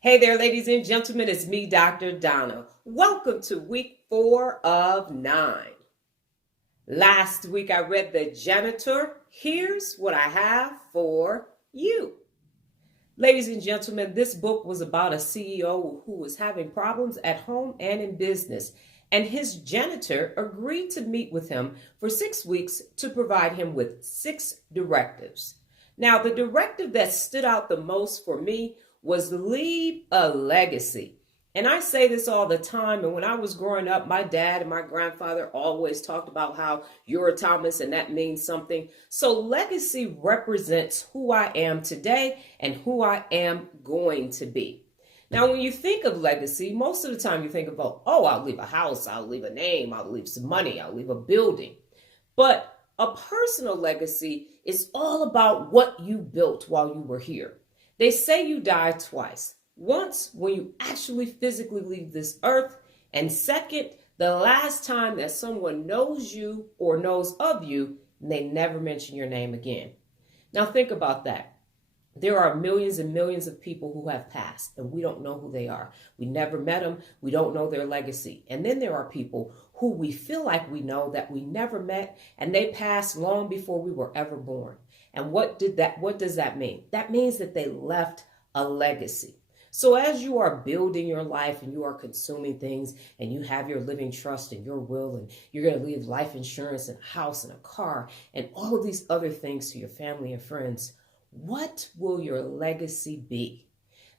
Hey there, ladies and gentlemen, it's me, Dr. Donna. Welcome to week 4 of 9. Last week I read The Janitor. Here's what I have for you. Ladies and gentlemen, this book was about a CEO who was having problems at home and in business, and his janitor agreed to meet with him for 6 weeks to provide him with 6 directives. Now, the directive that stood out the most for me was leave a legacy. And I say this all the time. And when I was growing up, my dad and my grandfather always talked about how you're a Thomas and that means something. So legacy represents who I am today and who I am going to be. Now, when you think of legacy, most of the time you think about, oh, I'll leave a house, I'll leave a name, I'll leave some money, I'll leave a building. But a personal legacy is all about what you built while you were here. They say you die twice. Once when you actually physically leave this earth, and second, the last time that someone knows you or knows of you, and they never mention your name again. Now think about that. There are millions and millions of people who have passed, and we don't know who they are. We never met them. We don't know their legacy. And then there are people who we feel like we know that we never met, and they passed long before we were ever born. And what does that mean? That means that they left a legacy. So as you are building your life and you are consuming things and you have your living trust and your will and you're going to leave life insurance and a house and a car and all of these other things to your family and friends, what will your legacy be?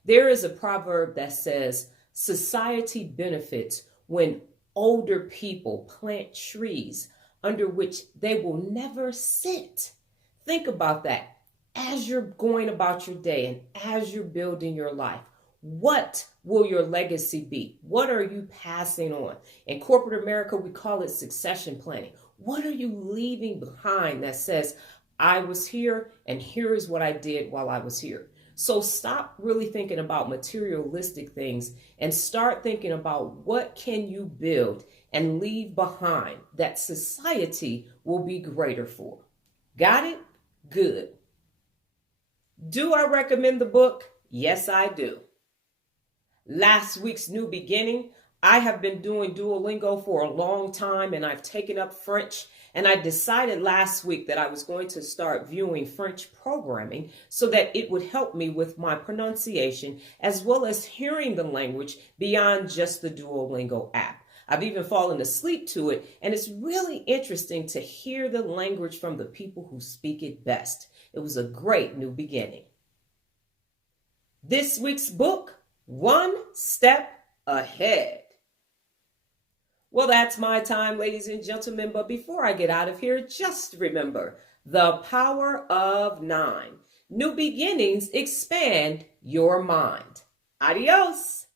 There is a proverb that says, society benefits when older people plant trees under which they will never sit. Think about that as you're going about your day and as you're building your life. What will your legacy be? What are you passing on? In corporate America, we call it succession planning. What are you leaving behind that says, I was here and here is what I did while I was here? So stop really thinking about materialistic things and start thinking about what can you build and leave behind that society will be greater for. Got it? Good. Do I recommend the book? Yes, I do. Last week's new beginning, I have been doing Duolingo for a long time and I've taken up French, and I decided last week that I was going to start viewing French programming so that it would help me with my pronunciation as well as hearing the language beyond just the Duolingo app. I've even fallen asleep to it, and it's really interesting to hear the language from the people who speak it best. It was a great new beginning. This week's book, One Step Ahead. Well, that's my time, ladies and gentlemen, but before I get out of here, just remember the power of 9. New beginnings expand your mind. Adios.